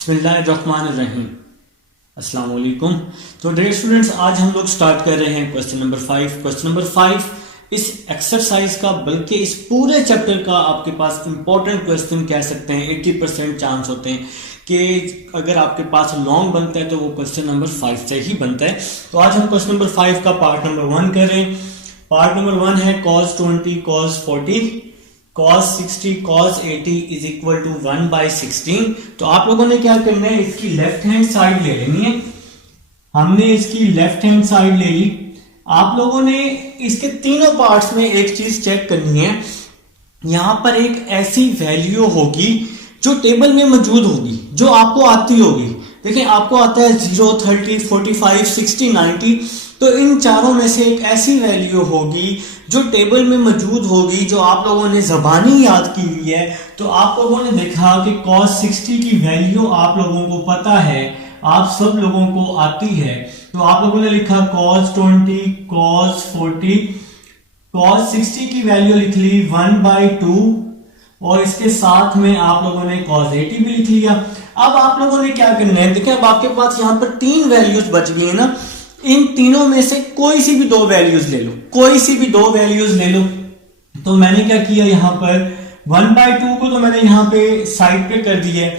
बिस्मिल्लाहिर्रहमानिर्रहीम। अस्सलाम वालेकुम। तो डियर स्टूडेंट्स, आज हम लोग स्टार्ट कर रहे हैं क्वेश्चन नंबर 5। क्वेश्चन नंबर 5 इस एक्सरसाइज का, बल्कि इस पूरे चैप्टर का आपके पास इंपॉर्टेंट क्वेश्चन कह सकते हैं। 80% चांस होते हैं कि अगर आपके पास लॉन्ग बनता है तो वो क्वेश्चन नंबर 5 से ही बनता है। तो आज हम क्वेश्चन नंबर 5 का पार्ट नंबर 1 कर रहे हैं। पार्ट नंबर 1 है cos 20 cos 40 cos 60 cos 80 is equal to 1/16। तो आप लोगों ने क्या करना है, इसकी लेफ्ट हैंड साइड ले लेनी है। हमने इसकी लेफ्ट हैंड साइड ले ली। आप लोगों ने इसके तीनों पार्ट्स में एक चीज चेक करनी है। यहां पर एक ऐसी वैल्यू होगी जो टेबल में मौजूद होगी, जो आपको आती होगी। देखिए, आपको आता है 0, 30, 45, 60, 90। तो इन चारों में से एक ऐसी वैल्यू होगी जो टेबल में मौजूद होगी, जो आप लोगों ने जबानी याद की हुई है। तो आप लोगों ने देखा कि cos 60 की वैल्यू आप लोगों को पता है, आप सब लोगों को आती है। तो आप लोगों ने लिखा cos 20 cos 40 cos 60 की वैल्यू लिख ली 1/2, और इसके साथ में आप लोगों ने cos 80 भी लिख लिया। अब आप लोगों ने क्या करना है, देखिए अब आपके पास यहाँ पर 3 वैल्यूज बच गई है ना। इन तीनों में से कोई सी भी 2 वैल्यूज ले लो, कोई सी भी 2 वैल्यूज ले लो। तो मैंने क्या किया, यहाँ पर 1/2 को तो मैंने यहाँ पे साइड पे कर दिया है।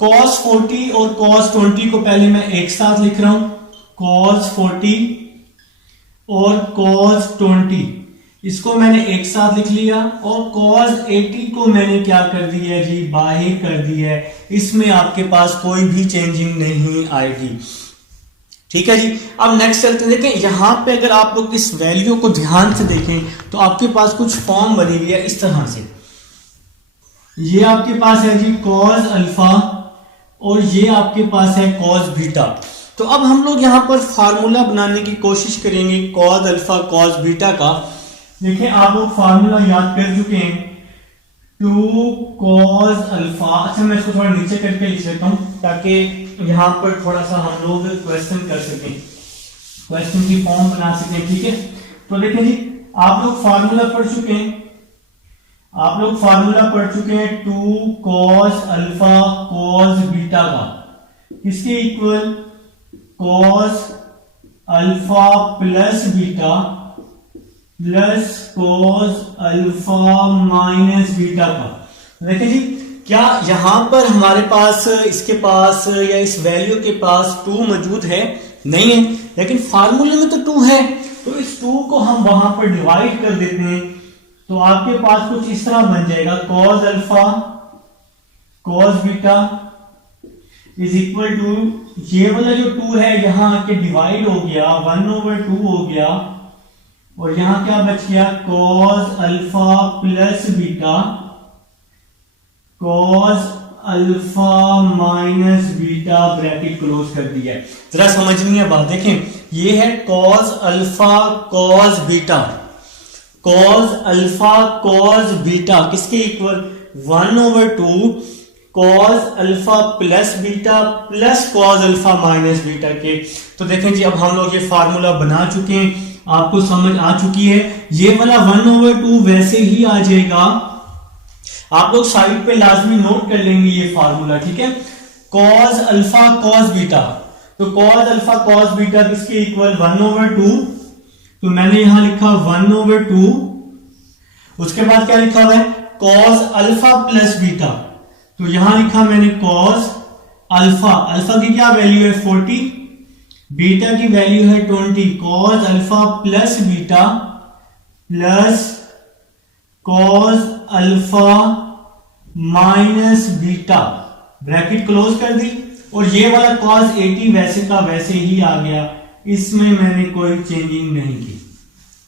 cos 40 और cos 20 को पहले मैं एक साथ लिख रहा हूं, cos 40 और cos 20 इसको मैंने एक साथ लिख लिया, और cos 80 को मैंने क्या कर दिया जी, बाहर कर दिया है। इसमें आपके पास कोई भी चेंजिंग नहीं आएगी। ठीक है जी। अब नेक्स्ट चलते हैं। देखें यहां पे अगर आप लोग इस वैल्यू को ध्यान से देखें तो आपके पास कुछ फॉर्म बनी हुई है इस तरह से। ये आपके पास है जी cos अल्फा, और ये आपके पास है cos बीटा। तो अब हम लोग यहां पर फार्मूला बनाने की कोशिश करेंगे cos अल्फा cos बीटा का। देखिए आप लोग फार्मूला याद कर चुके हैं, 2 cos अल्फा। अच्छा, मैं इसको थोड़ा नीचे करके लिख लेता हूं ताकि यहां पर थोड़ा सा हम लोग क्वेश्चन कर सकें, क्वेश्चन की फॉर्म बना सकें। ठीक है, तो देखिए जी, आप लोग फार्मूला पढ़ चुके हैं, आप लोग फार्मूला पढ़ चुके हैं 2 cos अल्फा cos बीटा का, किसके equal, cos alpha plus beta plus cos alpha minus beta का। देखिए जी, क्या यहां पर हमारे पास, इसके पास या इस वैल्यू के पास 2 मौजूद है? नहीं है, लेकिन फार्मूले में तो 2 है। तो इस 2 को हम वहां पर डिवाइड कर देते हैं, तो आपके पास कुछ इस तरह बन जाएगा, cos alpha cos beta is equal to, ये वाला जो 2 है यहां आके डिवाइड हो गया, 1/2 हो गया, और यहां क्या बच गया, cos alpha plus beta cos alpha minus beta, bracket close कर दिया है। जरा समझनी है बात। देखें, ये है cos alpha cos beta, cos alpha cos beta किसके equal, 1/2 cos alpha plus beta plus cos alpha minus beta के। तो देखें जी, अब हम लोग ये फार्मूला बना चुके हैं, आपको समझ आ चुकी है। ये वाला 1/2 वैसे ही आ जाएगा, आप लोग साइड पे लाजमी नोट कर लेंगे ये फार्मूला। ठीक है, cos अल्फा cos बीटा, तो cos अल्फा cos बीटा किसके इक्वल, 1/2। तो मैंने यहां लिखा 1/2, उसके बाद क्या लिखा हुआ है, cos अल्फा प्लस बीटा। तो यहां लिखा मैंने cos अल्फा, अल्फा की क्या वैल्यू है 40, बीटा की वैल्यू है 20, cos alpha plus beta plus cos alpha minus beta, bracket close कर दी। और ये वाला cos 80 वैसे का वैसे ही आ गया, इसमें मैंने कोई चेंजिंग नहीं की।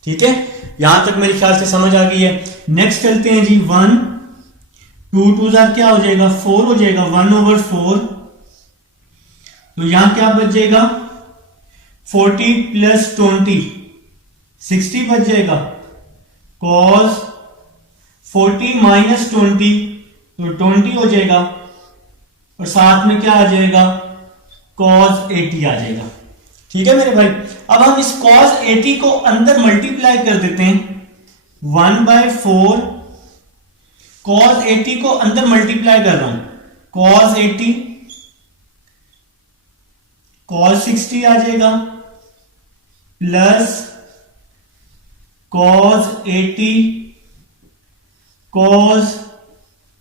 ठीक है, यहां तक मेरे ख्याल से समझ आ गई है। नेक्स्ट चलते हैं जी, 1 2 2 क्या हो जाएगा, 4 हो जाएगा, 1/4। तो यहां क्या बच जाएगा, 40 प्लस 20 60 बच जाएगा, cos 40 माइनस 20 तो 20 हो जाएगा, और साथ में क्या आ जाएगा, cos 80 आ जाएगा। ठीक है मेरे भाई, अब हम इस cos 80 को अंदर मल्टीप्लाई कर देते हैं, 1/4 cos 80 को अंदर मल्टीप्लाई कर रहा हूं, cos 80 cos 60 आ जाएगा प्लस cos 80 cos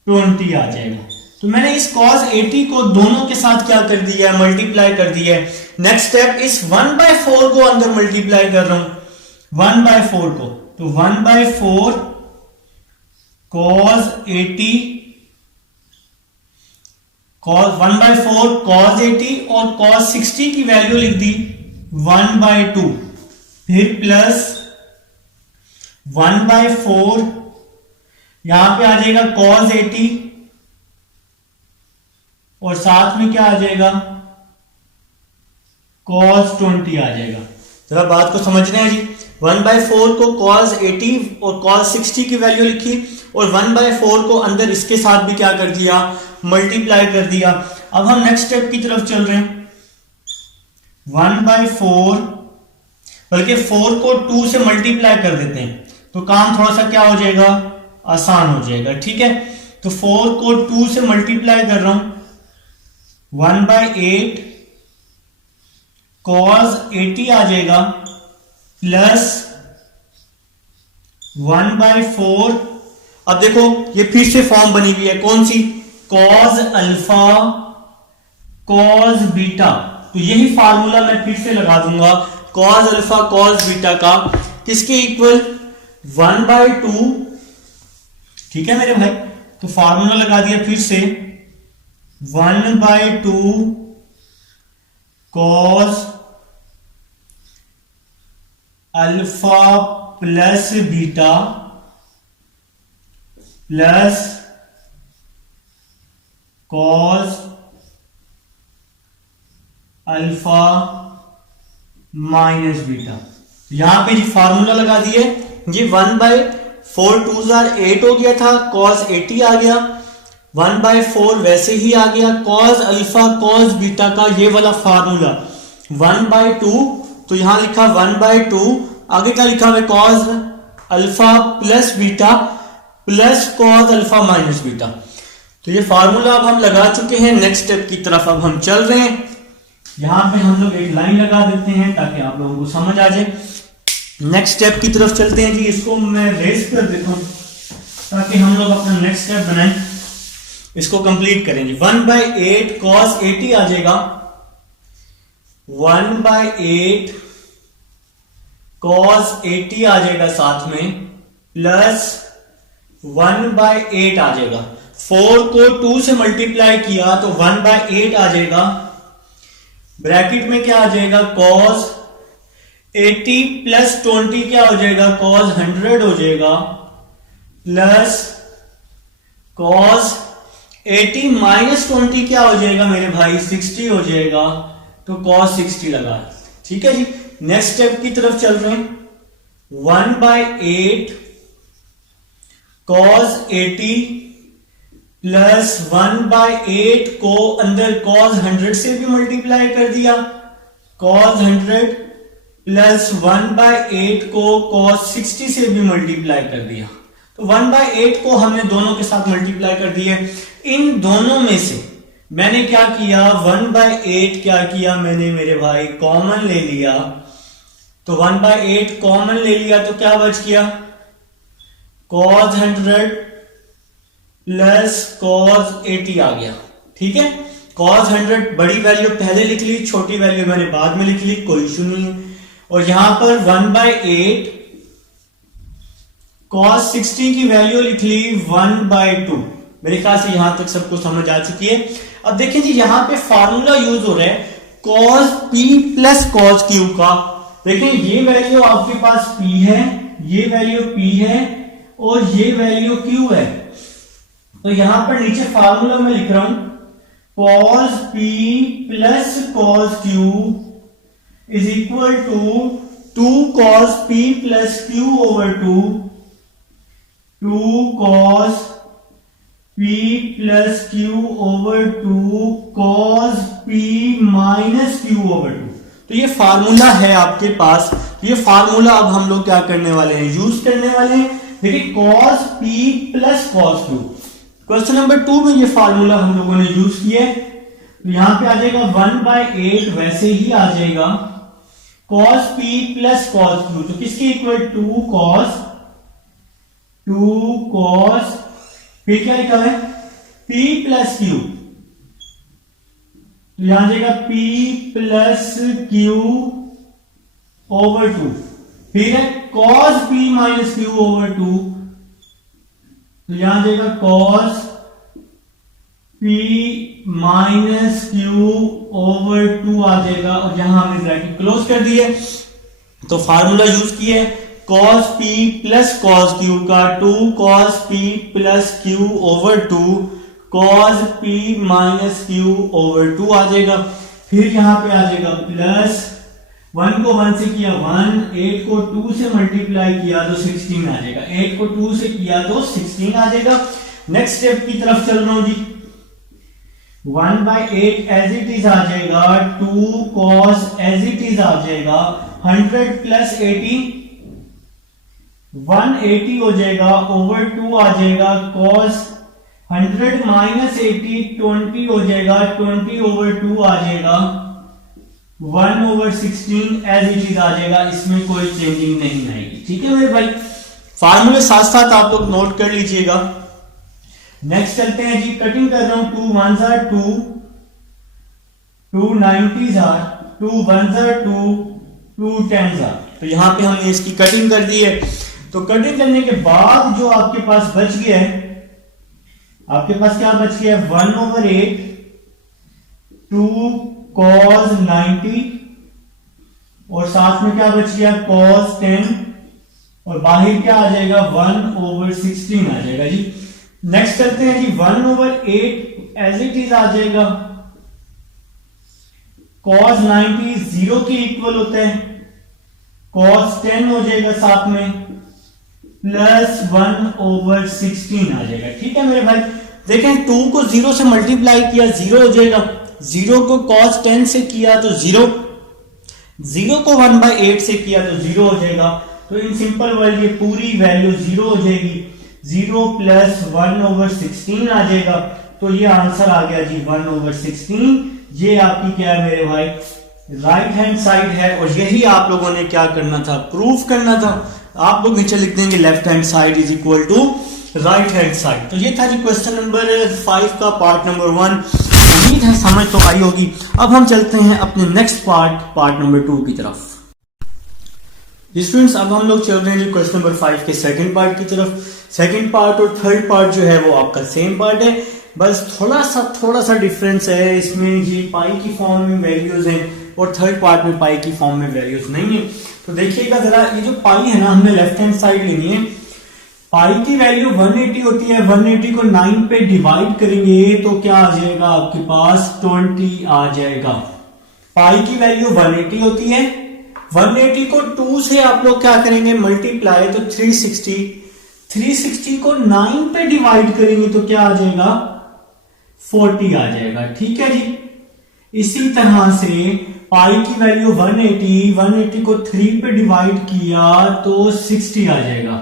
20 आ जाएगा। तो मैंने इस cos 80 को दोनों के साथ क्या कर दिया है, मल्टीप्लाई कर दिया है। नेक्स्ट स्टेप, इस 1/4 को अंदर मल्टीप्लाई कर रहा हूं 1/4 को, तो 1/4 cos 80 1/4 cos 80 और cos 60 की वैल्यू लिख दी 1/2, फिर प्लस 1/4 यहां पे आ जाएगा cos 80 और साथ में क्या आ जाएगा cos 20 आ जाएगा। जरा बात को समझ रहे हैं जी। 1/4 को cos 80 और cos 60 की वैल्यू लिखी और 1/4 को अंदर इसके साथ भी क्या कर दिया, मल्टीप्लाई कर दिया। अब हम नेक्स्ट स्टेप की तरफ चल रहे हैं। 1/4 बल्कि 4 को 2 से मल्टीप्लाई कर देते हैं तो काम थोड़ा सा क्या हो जाएगा, आसान हो जाएगा। ठीक है, तो 4 को 2 से मल्टीप्लाई कर रहा हूं 1/8 cos 80 आ जाएगा प्लस 1/4। अब देखो ये फिर से फॉर्म बनी हुई है, कौन सी, cos अल्फा cos बीटा। तो यही फार्मूला मैं फिर से लगा दूंगा cos अल्फा cos बीटा का, किसके इक्वल 1/2। ठीक है मेरे भाई, तो फार्मूला लगा दिया फिर से 1/2 cos alpha plus beta plus cos alpha minus beta. यहां पे जी फार्मूला लगा दिए, ये 1/4 2 8 हो गया था, cos 80 आ गया, 1/4 वैसे ही आ गया, cos अल्फा cos बीटा का ये वाला फार्मूला 1/2, तो यहां लिखा 1/2, आगे क्या लिखा है cos alpha plus beta plus cos alpha minus beta. तो ये फार्मूला अब हम लगा चुके हैं। नेक्स्ट स्टेप की तरफ अब हम चल रहे हैं। यहां पे हम लोग एक लाइन लगा देते हैं ताकि आप लोगों को समझ आ जाए। नेक्स्ट स्टेप की तरफ चलते हैं जी। इसको मैं रेस कर देता हूं ताकि हम लोग अपना नेक्स्ट स्टेप बनाएं, इसको कंप्लीट करेंगे। 1/8 cos 80 आ जाएगा, 1/8 cos 80 आ जाएगा साथ में, प्लस 1/8 आ जाएगा। 4 को 2 से मल्टीप्लाई किया तो 1/8 आ जाएगा, ब्रैकेट में क्या आ जाएगा cos 80 प्लस 20 क्या हो जाएगा cos 100 हो जाएगा, प्लस cos 80 माइनस 20 क्या हो जाएगा मेरे भाई 60 हो जाएगा, तो cos 60 लगा। ठीक है जी, नेक्स्ट स्टेप की तरफ चल रहे हैं। 1/8 cos 80 प्लस 1/8 को अंदर cos 100 से भी मल्टीप्लाई कर दिया, cos 100 प्लस 1/8 को cos 60 से भी मल्टीप्लाई कर दिया। तो 1/8 को हमने दोनों के साथ मल्टीप्लाई कर दिया। इन दोनों में से मैंने क्या किया, 1/8 क्या किया मैंने मेरे भाई कॉमन ले लिया, तो 1/8 कॉमन ले लिया तो क्या बच गया cos 100 प्लस cos 80 आ गया। ठीक है, cos 100 बड़ी वैल्यू पहले लिख ली, छोटी वैल्यू मैंने बाद में लिख ली, कोई इशू नहीं है। और यहां पर 1/8 cos 60 की वैल्यू लिख ली 1/2। मेरे ख्याल से यहां तक सबको समझ आ चुकी है। अब देखिए जी, यहां पे फार्मूला यूज हो रहा है cos p plus cos q का। देखिए ये वैल्यू आपके पास p है, ये वैल्यू p है और ये वैल्यू q है। तो यहां पर नीचे फार्मूला में लिख रहा हूं cos p plus cos q is equal to 2 cos p plus q over 2 cos p plus q over 2 cos p minus q over 2। तो ये फार्मूला है आपके पास। ये फार्मूला अब हम लोग क्या करने वाले हैं, यूज करने वाले हैं। देखिए cos p plus cos q, question number 2 में ये फार्मूला हम लोगों ने यूज किया है। तो यहां पे आ जाएगा 1/8 वैसे ही आ जाएगा cos p plus cos q, तो किसके इक्वल 2 cos फिर क्या लिखा है p प्लस q, तो यहां आ जाएगा p प्लस q ओवर 2, फिर है cos p minus q over 2, तो यहां आ जाएगा cos p minus q over 2 आ जाएगा, और यहां हमने ब्रैकेट क्लोज कर दी है। तो फार्मूला यूज किया है cos p plus cos q का 2 cos p plus q over 2 cos p minus q over 2 आ जाएगा। फिर यहां पे आ जाएगा प्लस 1 को 1 से किया 1, 8 को 2 से मल्टीप्लाई किया तो 16 आ जाएगा, 8 को 2 से किया तो 16 आ जाएगा। नेक्स्ट स्टेप की तरफ चल रहा हूं जी, 1/8 एज इट इज आ जाएगा, 2 cos एज इट इज आ जाएगा, 100 प्लस 80 180 हो जाएगा, ओवर 2 आ जाएगा, cos 100 माइनस 80 20 हो जाएगा, 20 ओवर 2 आ जाएगा, 1 ओवर 16 एज इट इज आ जाएगा, इसमें कोई चेंजिंग नहीं आएगी। ठीक है मेरे भाई, फार्मूले साथ साथ आप लोग नोट कर लीजिएगा। नेक्स्ट चलते हैं जी, कटिंग कर रहा हूं, 2 1s are 2, 2 90s are 2 1s are 2, 2 10s are, तो यहां पे हमने इसकी कटिंग कर दी है। तो कटिंग करने के बाद जो आपके पास बच गया है, आपके पास क्या बच गया है 1/8 2 cos 90, और साथ में क्या बच गया cos 10, और बाहर क्या आ जाएगा 1 ओवर 16 आ जाएगा जी। नेक्स्ट करते हैं जी, 1/8 एज इट इज आ जाएगा, cos 90 0 के इक्वल होता है, cos 10 हो जाएगा साथ में, प्लस 1 ओवर 16 आ जाएगा। ठीक है मेरे भाई, देखें 2 को 0 से मल्टीप्लाई किया 0 हो जाएगा, 0 को cos 10 से किया तो 0, 0 को 1/8 से किया तो 0 हो जाएगा। तो इन सिंपल वर्ड ये पूरी वैल्यू 0 हो जाएगी, 0 प्लस 1 ओवर 16 आ जाएगा। तो ये आंसर आ गया जी 1 ओवर 16। ये आपकी क्या है मेरे भाई, राइट हैंड साइड है, और यही आप लोगों ने क्या करना था, प्रूफ करना था। आप लोग नीचे लिख देंगे left hand side is equal to right hand side. तो ये था जी क्वेश्चन नंबर 5 का पार्ट नंबर 1। उम्मीद है समझ तो आई होगी। अब हम चलते हैं अपने नेक्स्ट पार्ट नंबर 2 की तरफ। स्टूडेंट्स, अब हम लोग चल रहे हैं जी क्वेश्चन नंबर 5 के सेकंड पार्ट की तरफ। सेकंड पार्ट और थर्ड पार्ट जो है वो आपका सेम पार्ट है, बस थोड़ा सा डिफरेंस है। इसमें ये पाई की फॉर्म में वैल्यूज हैं और थर्ड पार्ट में पाई की फॉर्म में वैल्यूज नहीं है। तो देखिएगा जरा, ये जो पाई है ना, हमने लेफ्ट हैंड साइड लेनी है। पाई की वैल्यू 180 होती है, 180 को 9 पे डिवाइड करेंगे तो क्या आ जाएगा आपके पास 20 आ जाएगा। पाई की वैल्यू 180 होती है, 180 को 2 से आप लोग क्या करेंगे मल्टीप्लाई, तो 360 को 9 पे डिवाइड करेंगे तो क्या आ जाएगा 40 आ जाएगा। ठीक है जी। इसी तरह से पाई की वैल्यू 180 को 3 पे डिवाइड किया तो 60 आ जाएगा।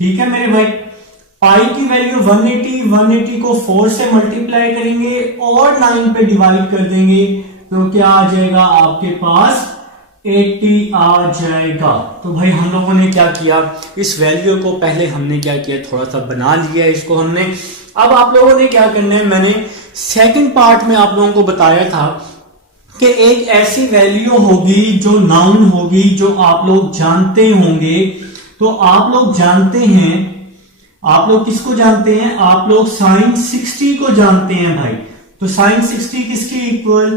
ठीक है मेरे भाई। पाई की वैल्यू 180 को 4 से मल्टीप्लाई करेंगे और 9 पे डिवाइड कर देंगे तो क्या आ जाएगा आपके पास 80 आ जाएगा। तो भाई हम लोगों ने क्या किया, इस वैल्यू को पहले हमने क्या किया, थोड़ा सा बना लिया इसको हमने। अब आप लोगों ने क्या करना है, मैंने सेकंड पार्ट में आप लोगों को बताया था कि एक ऐसी वैल्यू होगी जो नाउन होगी, जो आप लोग जानते होंगे। तो आप लोग जानते हैं, आप लोग किसको जानते हैं, आप लोग sin 60 को जानते हैं भाई। तो sin 60 किसके इक्वल,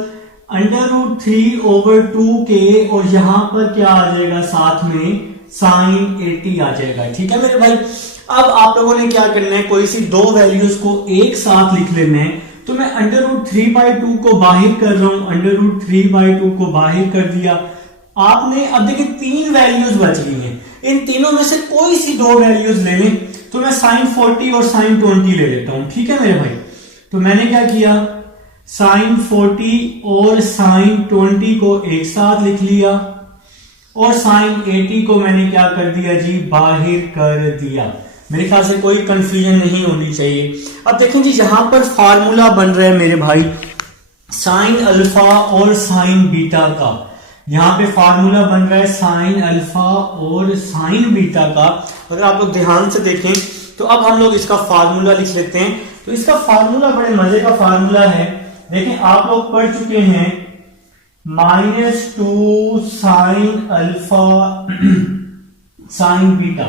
√3/2 के, और यहां पर क्या आ जाएगा साथ में sin 80 आ जाएगा। ठीक है मेरे भाई। अब आप लोगों ने क्या करना है, कोई सी दो वैल्यूज को एक साथ लिख लेना है। तो मैं √3/2 को बाहर कर रहा हूं, √3/2 को बाहर कर दिया आपने। अब देखिए 3 वैल्यूज बच गई हैं, इन तीनों में से कोई सी दो वैल्यूज ले लें। तो मैं sin 40 और sin 20 ले लेता हूं। ठीक है मेरे भाई। तो मैंने क्या किया, sin 40 और sin 20 को एक साथ लिख लिया और sin 80 को मैंने क्या कर दिया जी, बाहर कर दिया। मेरे ख्याल से कोई कंफ्यूजन नहीं होनी चाहिए। अब देखें जी, यहां पर फार्मूला बन रहा है मेरे भाई साइन अल्फा और साइन बीटा का। यहां पे फार्मूला बन रहा है साइन अल्फा और साइन बीटा का। अगर आप लोग ध्यान से देखें तो अब हम लोग इसका फार्मूला लिख लेते हैं। तो इसका फार्मूला बड़े मजे का फार्मूला है। देखें, आप लोग पढ़ चुके हैं -2 sign alpha sine beta.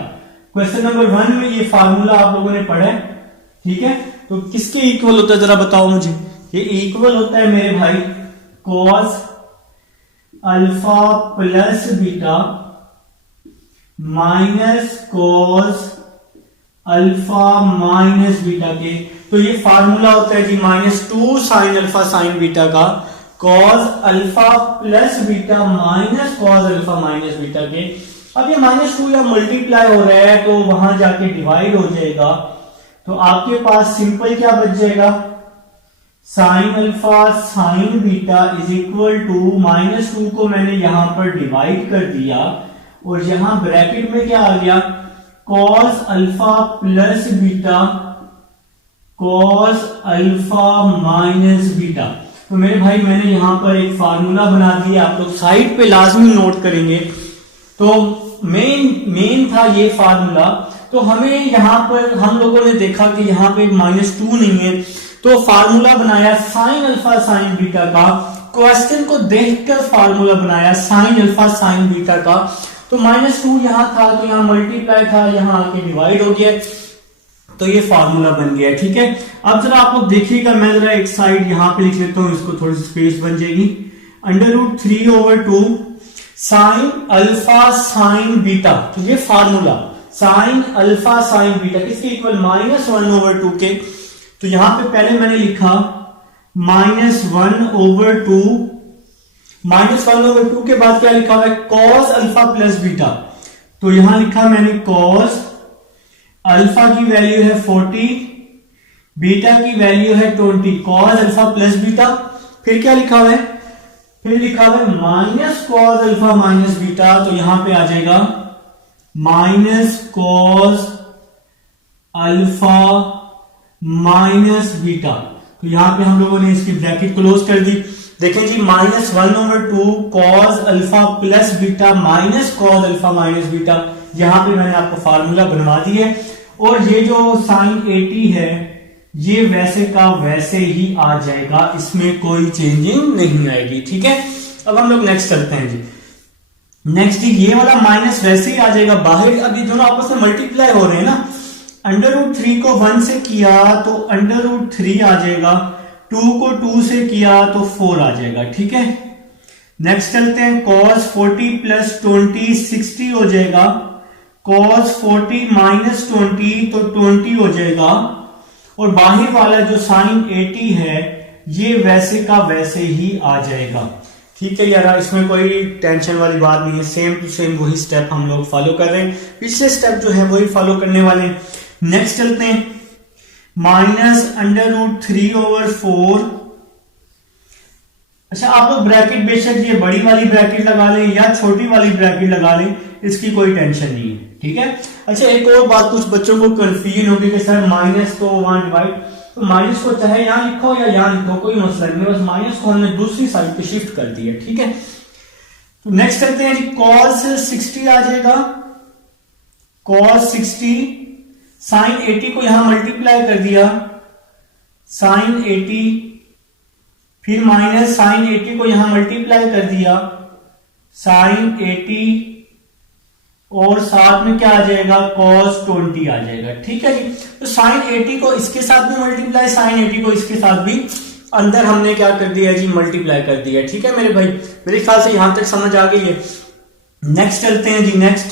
Question number 1 में ये फार्मूला आप लोगों ने पढ़ा है, ठीक है। तो किसके इक्वल होता है जरा बताओ मुझे। ये इक्वल होता है मेरे भाई cos alpha plus beta minus cos alpha minus beta के। तो ये फार्मूला होता है जी -2 साइन अल्फा साइन बीटा का cos alpha plus beta minus cos alpha minus beta के। अब ये -2 या मल्टीप्लाई हो रहा है तो वहां जाके डिवाइड हो जाएगा। तो आपके पास सिंपल क्या बच जाएगा, sine alpha sine beta is equal to -2 को मैंने यहां पर डिवाइड कर दिया और यहां ब्रैकेट में क्या आ गया, cos alpha plus beta cos alpha minus beta. तो मेरे भाई मैंने यहां पर एक फार्मूला बना दिया, आप लोग साइड पे लाजमी नोट करेंगे। तो मेन था ये फार्मूला। तो हमें यहां पर हम लोगों ने देखा कि यहां पे -2 नहीं है, तो फार्मूला बनाया साइन अल्फा साइन बीटा का। क्वेश्चन को देखकर फार्मूला बनाया साइन अल्फा साइन बीटा का। तो -2 यहां था तो यहां मल्टीप्लाई था, यहां आके डिवाइड हो गया, तो ये फार्मूला बन गया, ठीक है। अब जरा आप लोग देखिएगा, मैं जरा एक साइड यहां पे लिख लेता हूं, इसको थोड़ी सी स्पेस बन जाएगी। √3/2 साइन अल्फा साइन बीटा। तो ये formula sign alpha sine beta किसके इक्वल, -1/2 के। तो यहां पे पहले मैंने लिखा -1/2, -1/2 के बाद क्या लिखा हुआ है, कॉस अल्फा प्लस बीटा। तो यहां लिखा मैंने कॉस अल्फा की वैल्यू है 40, बीटा की वैल्यू है 20, कॉस अल्फा प्लस बीटा। फिर क्या लिखा हुआ है, फिर लिखा हुआ है minus cos alpha minus beta. तो यहां पे आ जाएगा minus cos alpha minus beta. तो यहां पे हम लोगों ने इसकी ब्रैकेट क्लोज कर दी। देखें जी, -1/2 cos alpha plus beta minus cos alpha minus beta. यहां पे मैंने आपको फार्मूला बनवा दी है। और ये जो साइन 80 है ये वैसे का वैसे ही आ जाएगा, इसमें कोई चेंजिंग नहीं आएगी, ठीक है। अब हम लोग नेक्स्ट करते हैं जी। नेक्स्ट ये वाला माइनस वैसे ही आ जाएगा बाहर। अब ये दोनों आपस में मल्टीप्लाई हो रहे हैं ना, √3 को 1 से किया तो √3 आ जाएगा, 2 को 2 से किया तो 4 आ जाएगा, ठीक है। नेक्स्ट चलते हैं, cos 40 प्लस 20 60 हो जाएगा, cos 40 माइनस 20 तो 20 हो जाएगा। और बाहर वाला जो साइन 80 है ये वैसे का वैसे ही आ जाएगा, ठीक है यार। इसमें कोई टेंशन वाली बात नहीं है, सेम टू सेम वही स्टेप हम लोग फॉलो कर रहे हैं, पिछले स्टेप जो है वही फॉलो करने वाले हैं। नेक्स्ट चलते हैं, -√3/4। अच्छा, आप लोग ब्रैकेट बेशक ये बड़ी वाली ब्रैकेट लगा लें या छोटी वाली ब्रैकेट लगा लें, इसकी कोई टेंशन नहीं है, ठीक है। अच्छा, एक और बात, कुछ बच्चों को कंफ्यूजन होगी कि सर माइनस तो वहां डिवाइड, तो माइनस को चाहे यहां लिखो या यहां लिखो, कोई मसला नहीं, बस माइनस को हमने दूसरी साइड पे शिफ्ट कर दिया, ठीक है। तो नेक्स्ट करते हैं जी, cos 60 आ जाएगा, cos 60 साइन 80 को यहां मल्टीप्लाई कर दिया, साइन 80, फिर माइनस साइन 80 को यहां मल्टीप्लाई कर दिया, साइन 80, और साथ में क्या आ जाएगा, cos 20 आ जाएगा, ठीक है जी। तो साइन 80 को इसके साथ भी मल्टीप्लाई, साइन 80 को इसके साथ भी अंदर हमने क्या कर दिया जी, मल्टीप्लाई कर दिया, ठीक है मेरे भाई। मेरे ख्याल से यहां तक समझ आ गई है। नेक्स्ट चलते हैं जी, नेक्स्ट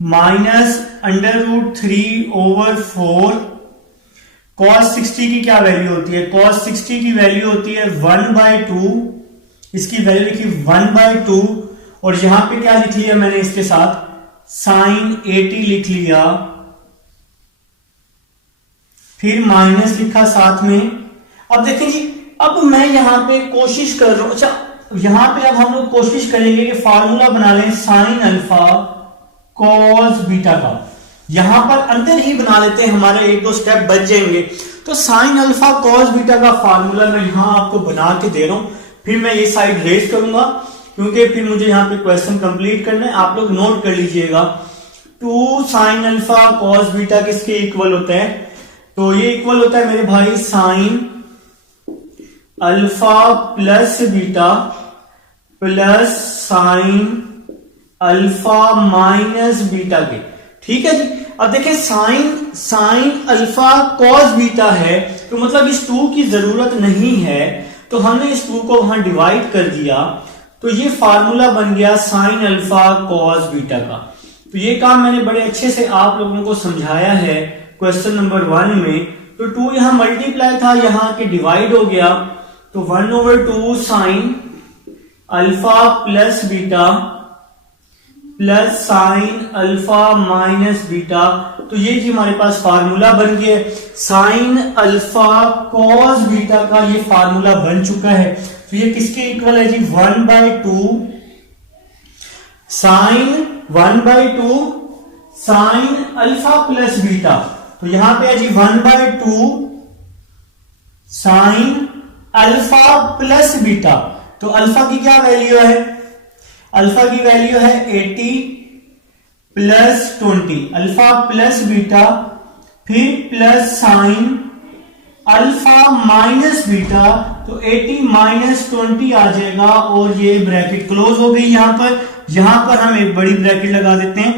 -√3/4 cos 60 की क्या वैल्यू होती है, cos 60 की वैल्यू होती है 1/2, इसकी वैल्यू लिखी 1/2, और यहां पे क्या लिख लिया मैंने इसके साथ, साइन 80 लिख लिया, फिर माइनस लिखा साथ में। अब देखिए जी, अब मैं यहां पे कोशिश कर रहा हूं, अच्छा यहां पे अब हम लोग कोशिश करेंगे कि फार्मूला बना लें साइन अल्फा कॉस बीटा का। यहां पर अंदर ही बना लेते हैं, हमारे एक दो स्टेप बच जाएंगे। तो साइन अल्फा कॉस बीटा का फार्मूला मैं यहां आपको बना के दे रहा हूं, फिर मैं ये साइड रेज करूंगा क्योंकि फिर मुझे यहाँ पे क्वेश्चन कंप्लीट करना है। आप लोग नोट कर लीजिएगा, 2 साइन अल्फा कॉस बीटा किसके इक्वल होता है? तो ये इक्वल होता है मेरे भाई sign alpha plus beta plus sine alpha minus beta के। ठीक है जी। अब देखें साइन अल्फा कॉस बीटा है, तो मतलब इस 2 की जरूरत नहीं है, तो हमने इस 2 को वहां डिवाइड कर दिया, तो ये फार्मूला बन गया साइन अल्फा कॉस बीटा का। तो ये काम मैंने बड़े अच्छे से आप लोगों को समझाया है क्वेश्चन नंबर 1 में। तो 2 यहां मल्टीप्लाई था, यहां के डिवाइड हो गया, तो 1/2 sign alpha plus beta plus sine alpha minus beta. तो ये जी हमारे पास फार्मूला बन गया, साइन अल्फा कॉस बीटा का ये फार्मूला बन चुका है। तो ये किसके इक्वल है जी? 1/2 साइन अल्फा प्लस बीटा। तो यहां पे है जी 1/2 साइन अल्फा प्लस बीटा। तो अल्फा की क्या वैल्यू है? अल्फा की वैल्यू है 80 प्लस 20, अल्फा प्लस बीटा, फिर plus sine alpha minus beta. तो 80 माइनस 20 आ जाएगा और ये ब्रैकेट क्लोज हो गई। यहां पर हम एक बड़ी ब्रैकेट लगा देते हैं।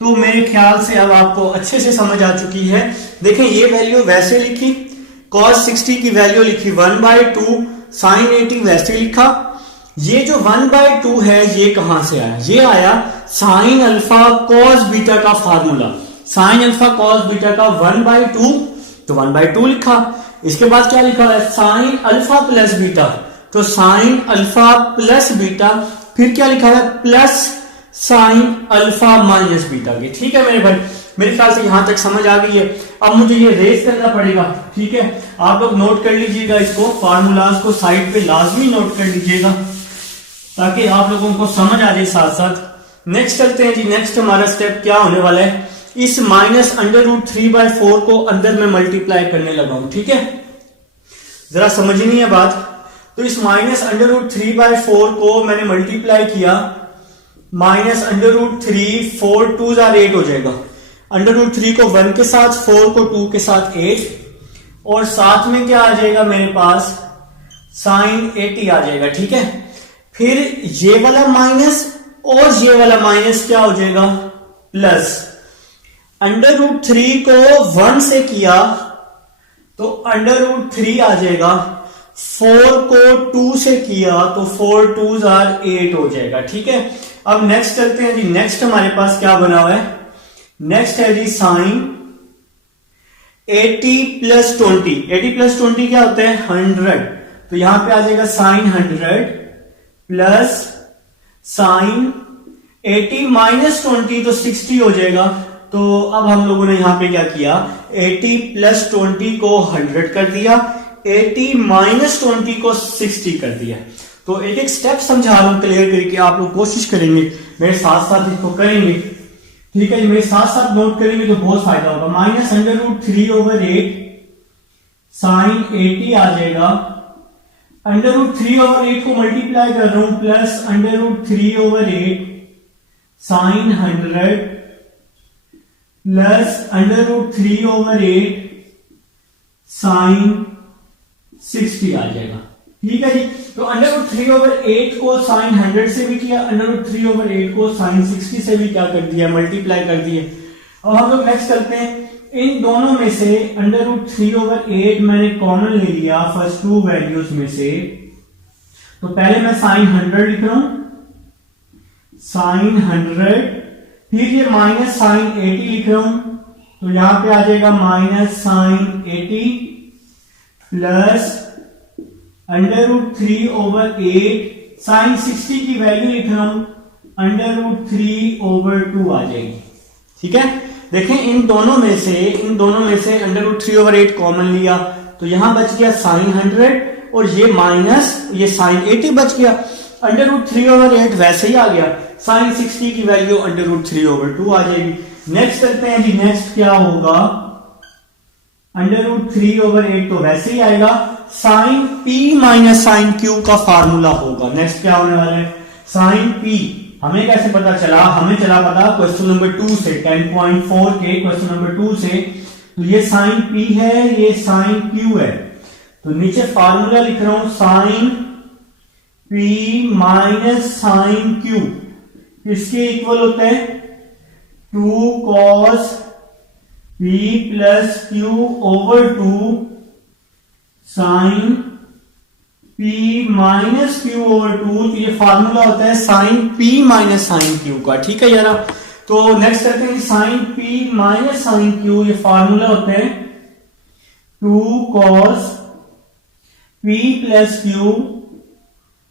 तो मेरे ख्याल से अब आपको अच्छे से समझ आ चुकी है। देखें ये वैल्यू वैसे लिखी, cos 60 की वैल्यू लिखी 1/2, साइन 80 वैसे लिखा। ये जो 1/2 है ये कहां से आया? ये आया साइन अल्फा कॉस बीटा का formula. Sign alpha cos beta का 1/2, तो 1/2 लिखा। इसके बाद क्या लिखा है? साइन अल्फा प्लस बीटा, तो साइन अल्फा प्लस बीटा, फिर क्या लिखा है? Plus sine alpha minus beta के। ठीक है मेरे भाई, मेरे ख्याल से यहां तक समझ आ गई है। अब मुझे ये रेस करना पड़ेगा। ठीक है, आप लोग नोट कर लीजिएगा, इसको फार्मूलाज को साइड पे लाजमी नोट कर लीजिएगा ताकि आप लोगों को समझ आ जाए साथ साथ। नेक्स्ट चलते हैं जी। नेक्स्ट हमारा स्टेप क्या होने वाला है? इस -√3/4 को अंदर में मल्टीप्लाई करने लगा हूं। ठीक है, जरा समझनी है बात। तो इस -√3/4 को मैंने मल्टीप्लाई किया, -√3, 4 2s are 8 हो जाएगा। √3 को 1 के साथ, 4 को 2 के साथ 8, और साथ में क्या आ जाएगा मेरे पास? साइन 80 आ जाएगा। ठीक है, फिर ये वाला माइनस और ये वाला माइनस क्या हो जाएगा? प्लस। √3 को 1 से किया तो √3 आ जाएगा, 4 को 2 से किया तो 4 2s are 8 हो जाएगा। ठीक है, अब नेक्स्ट चलते हैं जी। नेक्स्ट हमारे पास क्या बना हुआ है? नेक्स्ट है जी साइन 80 प्लस 20। 80 प्लस 20 क्या होता है? 100। तो यहां पे आ जाएगा साइन 100 प्लस साइन 80 माइनस 20, तो 60 हो जाएगा। तो अब हम लोगों ने यहां पे क्या किया? 80 प्लस 20 को 100 कर दिया, 80 माइनस 20 को 60 कर दिया। तो एक एक स्टेप समझा रहा हूं क्लियर करके, आप लोग कोशिश करेंगे मेरे साथ साथ इसको करेंगे। ठीक है, मेरे साथ साथ नोट करेंगे तो बहुत फायदा होगा। -√3/8 साइन 80 आ जाएगा, √3/8 को मल्टीप्लाई कर रहा हूं, प्लस √3/8 साइन 100 प्लस √3/8 साइन 60 आ जाएगा। ठीक है जी। तो √3/8 को साइन 100 से भी किया, √3/8 को साइन 60 से भी क्या कर दिया? मल्टीप्लाई कर दिए। अब हम लोग नेक्स्ट करते हैं। इन दोनों में से √3/8 मैंने कॉमन ले लिया फर्स्ट 2 वैल्यूज में से। तो पहले मैं साइन 100 लिख रहा हूं, साइन 100, फिर ये माइनस साइन 80 लिख रहा हूं, तो यहां पे आ जाएगा माइनस साइन 80 प्लस √3/8 साइन 60 की वैल्यू लिख रहा हूं, √3/2 आ जाएगी। ठीक है, देखें इन दोनों में से √3/8 कॉमन लिया तो यहां बच गया साइन 100 और ये माइनस ये साइन 80 बच गया। √3/8 वैसे ही आ गया, साइन 60 की वैल्यू √3/2 आ जाएगी। नेक्स्ट करते हैं जी, नेक्स्ट क्या होगा, √3/8 तो वैसे ही आएगा, sine P minus sine Q का फार्मूला होगा। नेक्स्ट क्या होने वाला है, साइन P हमें कैसे पता चला, हमें चला पता क्वेश्चन नंबर 2 से, 10.4 के क्वेश्चन नंबर 2 से। तो ये साइन P है, ये साइन Q है, तो नीचे फार्मूला लिख रहा हूं, sine P minus sine Q किसके इक्वल होता है, 2 cos P plus Q/2 sine P minus Q/2। तो ये फार्मूला होता है sine P minus sine Q का, ठीक है यार। तो नेक्स्ट करते हैं sine P minus sine Q, ये फार्मूला होता है 2 cos P प्लस Q,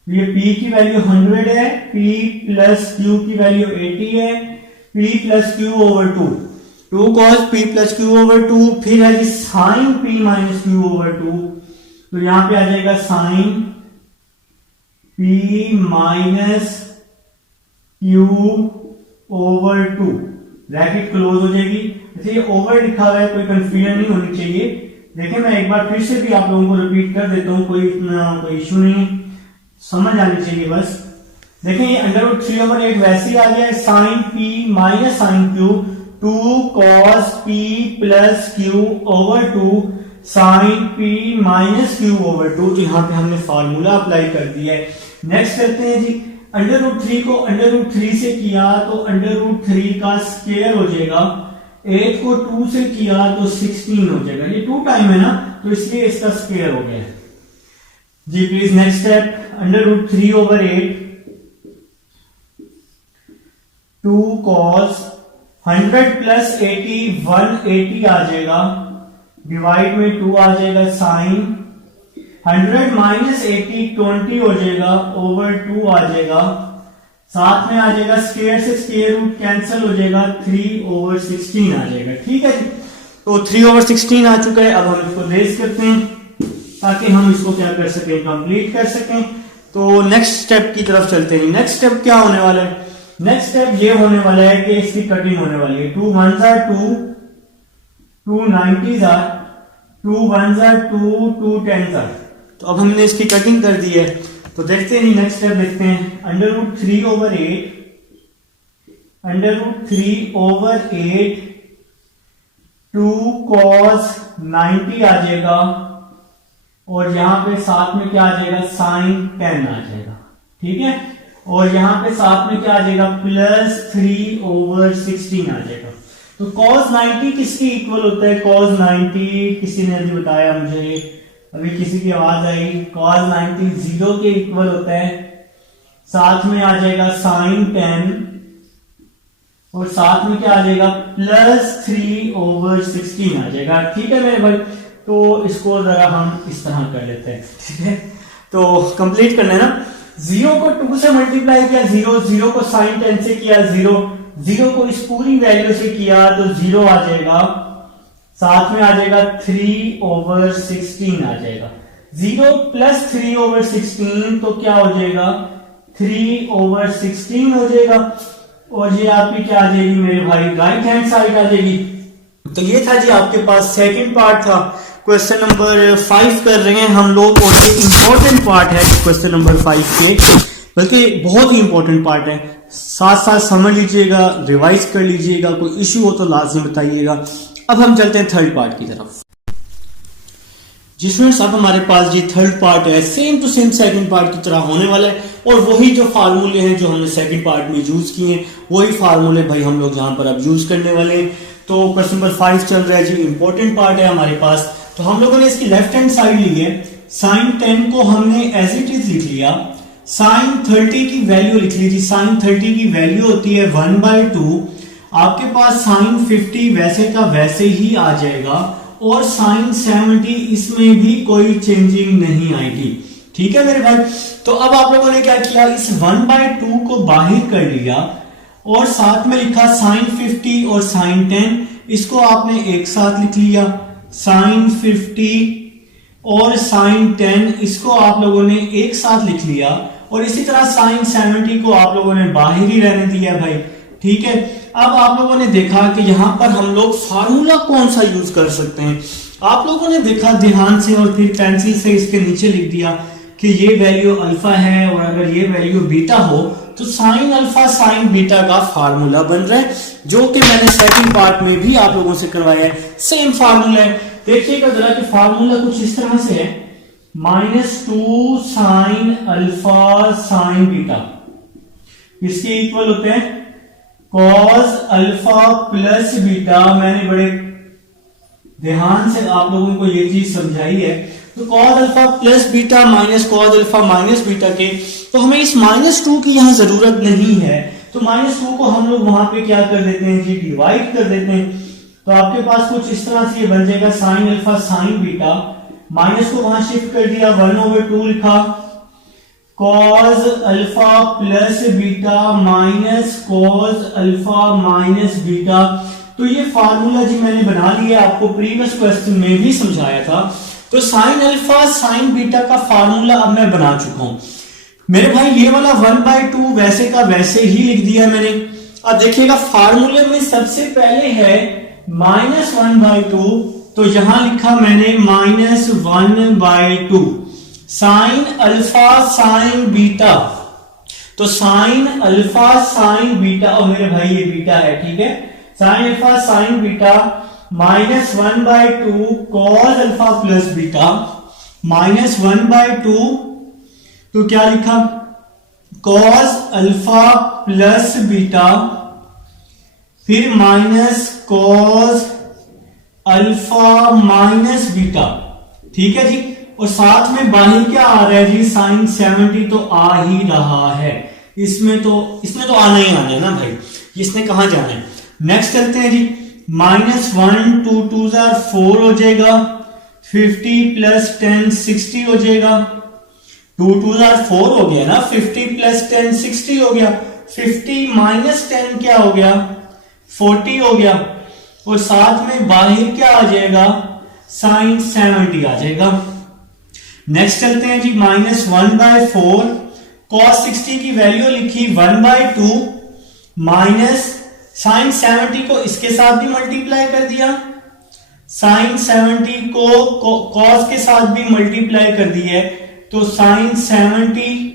ये P की वैल्यू 100 है, P प्लस Q की वैल्यू 80 है, P plus Q/2, 2 cos P plus Q/2, फिर है जी साइन P माइनस Q/2, तो यहां पे आ जाएगा sine P minus Q/2, bracket close हो जाएगी। अच्छा ये ओवर लिखा हुआ है, कोई कंफ्यूजन नहीं होनी चाहिए। देखिए मैं एक बार फिर से भी आप लोगों को रिपीट कर देता हूं, कोई इश्यू नहीं, समझ आनी चाहिए बस। देखिए ये √3/8 वैसे ही आ गया, sine P minus sine Q, 2 cos P plus Q/2 sine P minus Q/2, तो यहां पे हमने फार्मूला अप्लाई कर दिया है। नेक्स्ट करते हैं जी, √3 को √3 से किया तो √3 का स्क्वायर हो जाएगा, 8 को 2 से किया तो 16 हो जाएगा, ये 2 टाइम है ना, तो इसलिए इसका स्क्वायर हो गया जी। प्लीज नेक्स्ट स्टेप, √3/8 2 cos 100 प्लस 80 180 आ जाएगा, डिवाइड में 2 आ जाएगा, साइन 100 माइनस 80 20 हो जाएगा, ओवर 2 आ जाएगा, साथ में आ जाएगा स्क्वायर से स्क्वायर रूट कैंसिल हो जाएगा, 3/16 आ जाएगा, ठीक है जी। तो 3/16 आ चुका है। अब हम इसको रेज करते हैं ताकि हम इसको क्या कर सकें, कंप्लीट कर सकें। तो नेक्स्ट स्टेप की तरफ चलते हैं। नेक्स्ट स्टेप क्या होने वाला है, नेक्स्ट स्टेप ये होने वाला है कि इसकी कटिंग होने वाली है, 2 1s are 2, 2 90s are 2 1s are 2, 2 10s are। तो अब हमने इसकी कटिंग कर दी है, तो देखते हैं नेक्स्ट स्टेप देखते हैं, √3/8 2 cos 90 आ जाएगा, और यहां पे साथ में क्या आ जाएगा, साइन 10 आ जाएगा, ठीक है। और यहां पे साथ में क्या आ जाएगा, प्लस 3/16 आ जाएगा। तो cos 90 किसकी इक्वल होता है, cos 90 किसी ने अभी बताया मुझे, अभी किसी की आवाज आई, cos 90 0 के इक्वल होता है, साथ में आ जाएगा साइन 10, और साथ में क्या आ जाएगा, प्लस 3/16 आ जाएगा, ठीक है मेरे भाई। तो इसको जरा हम इस तरह कर लेते हैं, ठीक है। तो कंप्लीट करना है ना, 0 को 2 से मल्टीप्लाई किया 0, 0 को साइन 10 से किया 0, 0 को इस पूरी वैल्यू से किया तो 0 आ जाएगा, साथ में आ जाएगा 3/16 आ जाएगा, 0 प्लस 3/16 तो क्या हो जाएगा, 3/16 हो जाएगा, और ये आपकी क्या आ जाएगी मेरे भाई, राइट हैंड साइड आ जाएगी। तो ये था जी आपके पास सेकंड पार्ट था, क्वेश्चन नंबर 5 कर रहे हैं हम लोग, और ये इंपॉर्टेंट पार्ट है क्वेश्चन नंबर 5 के, बल्कि बहुत ही इंपॉर्टेंट पार्ट है, साथ साथ समझ लीजिएगा, रिवाइज कर लीजिएगा, कोई इश्यू हो तो लाजमी बताइएगा। अब हम चलते हैं थर्ड पार्ट की तरफ। जी स्टूडेंट्स, अब हमारे पास जी थर्ड पार्ट है, same to same second part की तरह होने वाला है, और वही जो फार्मूले हैं जो हमने सेकंड पार्ट में यूज किए हैं, वही फार्मूले भाई हम लोग यहाँ पर अब यूज करने वाले हैं। तो क्वेश्चन नंबर 5 चल रहा है जी, इंपॉर्टेंट पार्ट है हमारे पास। तो हम लोगों ने इसकी लेफ्ट हैंड साइड ली है, साइन 10 को हमने एज इट इज लिख लिया, साइन 30 की वैल्यू लिख लीजिए, साइन 30 की वैल्यू होती है 1/2, आपके पास साइन 50 वैसे का वैसे ही आ जाएगा, और साइन 70 इसमें भी कोई चेंजिंग नहीं आएगी, ठीक है मेरे भाई। तो अब आप लोगों ने क्या किया, इस 1/2 को बाहर कर लिया, और साथ में लिखा साइन 50 और साइन 10, इसको आपने एक साथ लिख लिया, साइन 50 और साइन 10 इसको आप लोगों ने एक साथ लिख लिया, और इसी तरह साइन 70 को आप लोगों ने बाहर ही रहने दिया भाई, ठीक है। अब आप लोगों ने देखा कि यहां पर हम लोग फार्मूला कौन सा यूज कर सकते हैं। आप लोगों ने देखा ध्यान से और फिर पेंसिल से इसके नीचे लिख दिया कि ये वैल्यू अल्फा है और अगर ये वैल्यू बीटा हो तो साइन अल्फा साइन बीटा का फार्मूला बन रहा है, जो कि मैंने सेकंड पार्ट में भी आप लोगों से करवाया है। सेम फार्मूला है, देखिएगा जरा कि फार्मूला कुछ इस तरह से है, -2 साइन अल्फा साइन बीटा, इसके इक्वल होते हैं कॉस अल्फा प्लस बीटा। मैंने बड़े ध्यान से आप लोगों को ये चीज समझाई है। तो cos alpha plus beta minus cos alpha minus beta के, तो हमें इस -2 की यहां जरूरत नहीं है, तो -2 को हम लोग वहां पे क्या कर देते हैं जी, डिवाइड कर देते हैं। तो आपके पास कुछ इस तरह से ये बन जाएगा sine alpha sine beta, minus को वहां शिफ्ट कर दिया, 1/2 लिखा, cos alpha plus beta minus cos alpha minus beta. तो ये फार्मूला जी मैंने बना लिया, आपको प्रीवियस क्वेश्चन में भी समझाया था। तो साइन अल्फा साइन बीटा का फार्मूला अब मैं बना चुका हूं मेरे भाई। ये वाला 1/2 वैसे का वैसे ही लिख दिया मैंने। अब देखिएगा फार्मूले में सबसे पहले है -1/2, तो यहां लिखा मैंने -1/2 साइन अल्फा साइन बीटा। तो साइन अल्फा साइन बीटा, और मेरे भाई ये बीटा है, ठीक है, sine alpha sine beta -1/2 cos alpha plus beta -1/2, तो क्या लिखा, कॉस अल्फा प्लस बीटा, फिर minus cos alpha minus beta, ठीक है जी। और साथ में बाहर क्या आ रहा है जी, साइन 70 तो आ ही रहा है, इसमें तो आना ही आना है ना भाई, इसने कहां जाना है। नेक्स्ट चलते हैं जी, -1 2 2 4 हो जाएगा, 50 + 10 60 हो जाएगा, 2 2 4 हो गया ना, 50 + 10 60 हो गया, 50 - 10 क्या हो गया, 40 हो गया, और साथ में बाहर क्या आ जाएगा, साइन 70 आ जाएगा। नेक्स्ट चलते हैं जी, -1/4 cos 60 की वैल्यू लिखी 1/2 माइनस साइन 70 को इसके साथ भी मल्टीप्लाई कर दिया, साइन 70 को cos के साथ भी मल्टीप्लाई कर दिया है, तो साइन 70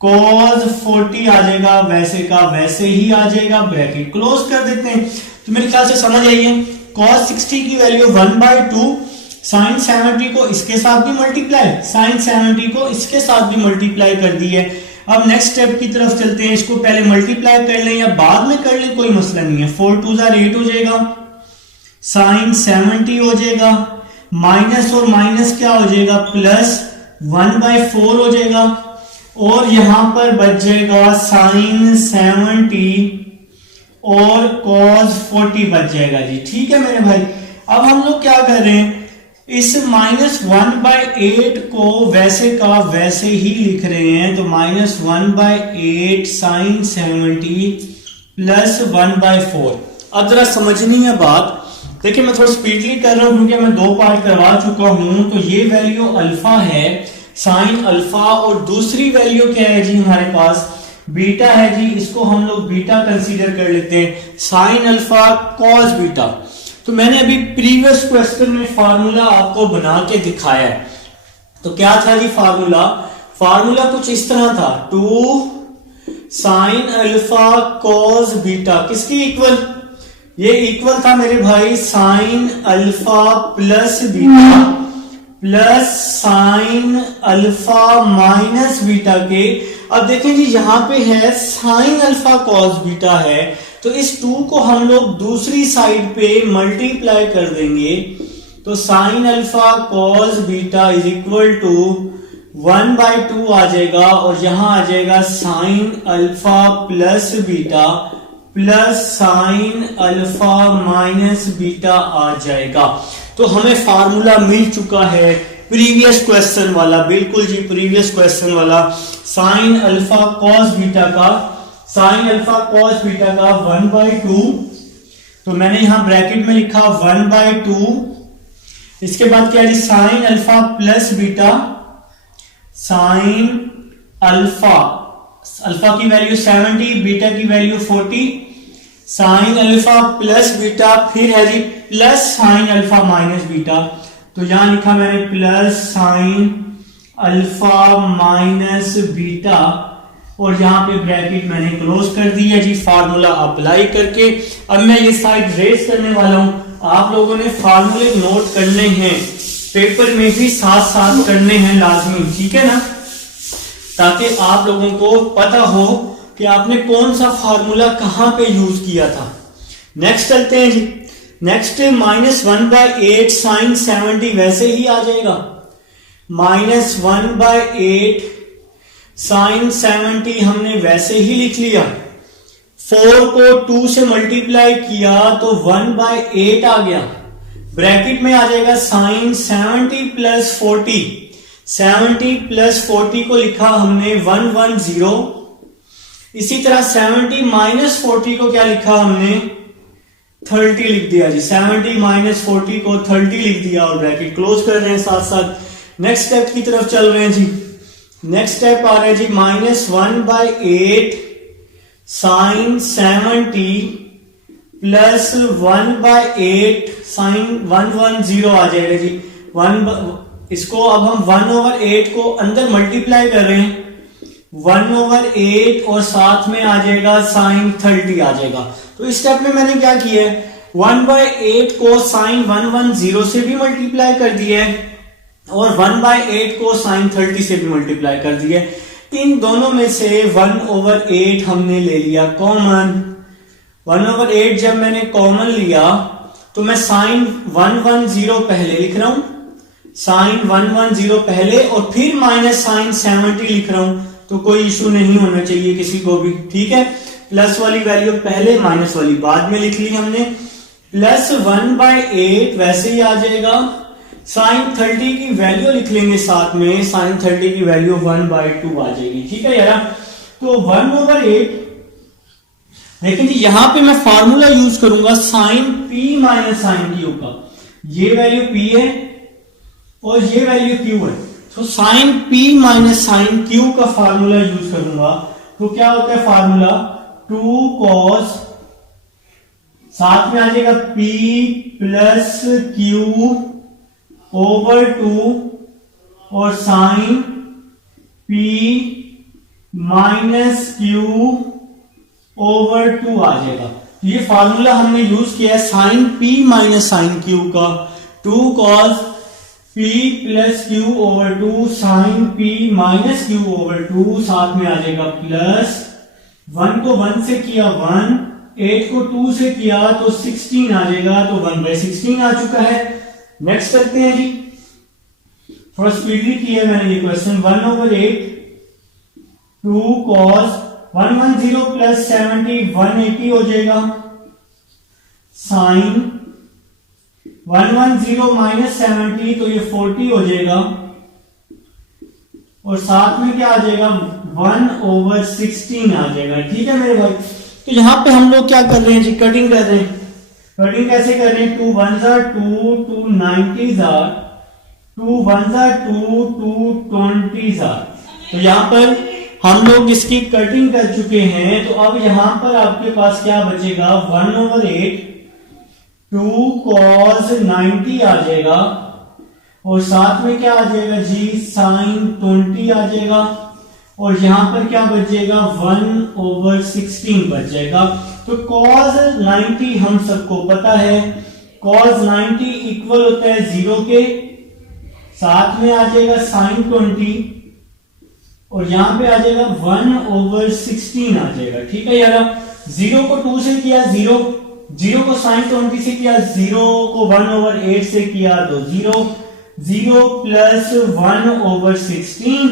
cos 40 आ जाएगा, वैसे का वैसे ही आ जाएगा, ब्रैकेट क्लोज कर देते हैं। तो मेरे ख्याल से समझ आई है, cos 60 की वैल्यू 1/2, साइन 70 को इसके साथ भी मल्टीप्लाई, साइन 70 को इसके साथ भी मल्टीप्लाई कर दी है। अब नेक्स्ट स्टेप की तरफ चलते हैं, इसको पहले मल्टीप्लाई कर लें या बाद में कर लें, कोई मसला नहीं है। 4 2 8 हो जाएगा, साइन 70 हो जाएगा, माइनस और माइनस क्या हो जाएगा, प्लस 1/4 हो जाएगा, और यहां पर बच जाएगा साइन 70 और cos 40 बच जाएगा जी, ठीक है मेरे भाई। अब हम लोग क्या कर रहे हैं, इस -1/8 को वैसे का वैसे ही लिख रहे हैं, तो -1/8 साइन 70 प्लस 1/4। अब जरा समझनी है बात, देखिए मैं थोड़ा स्पीडली कर रहा हूं क्योंकि मैं 2 पार्ट करवा चुका हूं। तो ये वैल्यू अल्फा है, साइन अल्फा, और दूसरी वैल्यू क्या है जी हमारे पास, बीटा है जी, इसको हम लोग बीटा कंसीडर कर लेते हैं, साइन अल्फा कॉस बीटा। तो मैंने अभी प्रीवियस क्वेश्चन में फार्मूला आपको बना के दिखाया है। तो क्या था जी फार्मूला कुछ इस तरह था, 2 साइन अल्फा कॉस बीटा, किसकी इक्वल, ये इक्वल था मेरे भाई sign alpha plus beta plus sine alpha minus beta के। अब देखें जी यहां पे है साइन अल्फा कॉस बीटा है, तो इस 2 को हम लोग दूसरी साइड पे मल्टीप्लाई कर देंगे, तो sine alpha cos beta is equal to 1/2 आ जाएगा, और यहां आ जाएगा sine alpha plus beta plus sine alpha minus beta आ जाएगा। तो हमें फार्मूला मिल चुका है प्रीवियस क्वेश्चन वाला, बिल्कुल जी प्रीवियस क्वेश्चन वाला, साइन अल्फा कॉस बीटा का, साइन अल्फा कॉस बीटा का 1/2। तो मैंने यहां ब्रैकेट में लिखा 1/2, इसके बाद क्या है, sine alpha plus beta, sine alpha की वैल्यू 70, बीटा की value 40, sine alpha plus beta, फिर है जी plus sine alpha minus beta. तो यहां लिखा मैंने plus sine alpha minus beta, और यहां पे ब्रैकेट मैंने क्लोज कर दी है जी फार्मूला अप्लाई करके। अब मैं ये साइड रेस करने वाला हूं, आप लोगों ने फार्मूले नोट करने हैं, पेपर में भी साथ साथ करने हैं लाजमी, ठीक है ना, ताकि आप लोगों को पता हो कि आपने कौन सा फार्मूला कहां पे यूज किया था। नेक्स्ट चलते हैं जी। नेक्स्ट -1/8 साइन 70 वैसे ही आ जाएगा, -1/8 साइन 70 हमने वैसे ही लिख लिया। 4 को 2 से मल्टीप्लाई किया तो 1/8 आ गया, ब्रैकेट में आ जाएगा साइन 70 प्लस 40। 70 प्लस 40 को लिखा हमने 110। इसी तरह 70 माइनस 40 को क्या लिखा हमने 30 लिख दिया जी। 70 माइनस 40 को 30 लिख दिया और ब्रैकेट क्लोज कर रहे हैं साथ साथ। नेक्स्ट स्टेप की तरफ चल रहे हैं जी। नेक्स्ट स्टेप आ रहा है जी -1/8 साइन 70 प्लस 1/8 साइन 110 आ जाएगा जी। इसको अब हम 1/8 को अंदर मल्टीप्लाई कर रहे हैं, 1/8 और साथ में आ जाएगा साइन 30 आ जाएगा। तो इस स्टेप में मैंने क्या किया है, 1/8 को साइन 110 से भी मल्टीप्लाई कर दिया है और 1/8 को साइन 30 से भी मल्टीप्लाई कर दिया है। इन दोनों में से 1/8 हमने ले लिया कॉमन। 1/8 जब मैंने कॉमन लिया तो मैं साइन 110 पहले लिख रहा हूं, साइन 110 पहले और फिर माइनस साइन 70 लिख रहा हूं, तो कोई इशू नहीं होना चाहिए किसी को भी, ठीक है। प्लस वाली वैल्यू पहले, माइनस वाली बाद में लिख ली हमने। प्लस 1/8 वैसे ही आ जाएगा, साइन 30 की वैल्यू लिख लेंगे साथ में, साइन 30 की वैल्यू 1/2 आ जाएगी, ठीक है यार। तो 1/8 लेकिन जी यहां पे मैं फार्मूला यूज करूंगा sine p minus sine q का। ये वैल्यू p है और ये वैल्यू q है, तो sine p minus sine q का फार्मूला यूज करूंगा। तो क्या होता है फार्मूला 2 cos, साथ में आ जाएगा p प्लस q ओवर 2 और sine p minus q over 2 आ जाएगा। ये फार्मूला हमने यूज किया है sine p minus sine q का। 2 cos p plus q over 2 sine p minus q over 2, साथ में आ जाएगा प्लस 1 को 1 से किया 1, 8 को 2 से किया तो 16 आ जाएगा, तो 1/16 आ चुका है। नेक्स्ट करते हैं जी, थोड़ा स्पीडली किया मैंने ये क्वेश्चन। 1/8 2 cos 110 प्लस 70 180 हो जाएगा, साइन 110 माइनस 70 तो ये 40 हो जाएगा, और साथ में क्या आ जाएगा 1/16 आ जाएगा, ठीक है मेरे भाई। तो यहां पे हम लोग क्या कर रहे हैं जी, कटिंग कर रहे हैं। कटिंग कैसे कर रहे हैं, 2 1s are 2, 2 90s are 2 1s are 2, 2 20s are। तो यहां पर हम लोग इसकी कटिंग कर चुके हैं, तो अब यहां पर आपके पास क्या बचेगा 1/8 2 cos 90 आ जाएगा, और साथ में क्या आ जाएगा जी साइन 20 आ जाएगा, और यहां पर क्या बचेगा 1/16 बच जाएगा। तो cos 90 हम सबको पता है, cos 90 इक्वल होता है 0 के, साथ में आ जाएगा साइन 20 और यहां पे आ जाएगा 1/16 आ जाएगा, ठीक है यार। 0 को 2 से किया 0, 0 को साइन 20 से किया 0 को 1/8 से किया तो 0, 0 प्लस 1/16,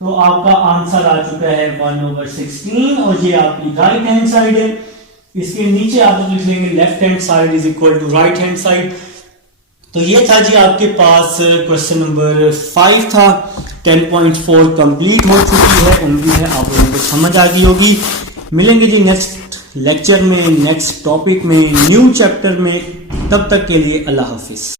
तो आपका आंसर आ चुका है 1/16, और ये आपकी राइट हैंड साइड है। इसके नीचे आप लिख लेंगे left hand side is equal to right hand side. तो ये था जी आपके पास क्वेश्चन नंबर 5 था। 10.4 कंप्लीट हो चुकी है, उम्मीद है आप लोगों को समझ आ गई होगी। मिलेंगे जी नेक्स्ट लेक्चर में, नेक्स्ट टॉपिक में, न्यू चैप्टर में। तब तक के लिए अल्लाह हाफिज।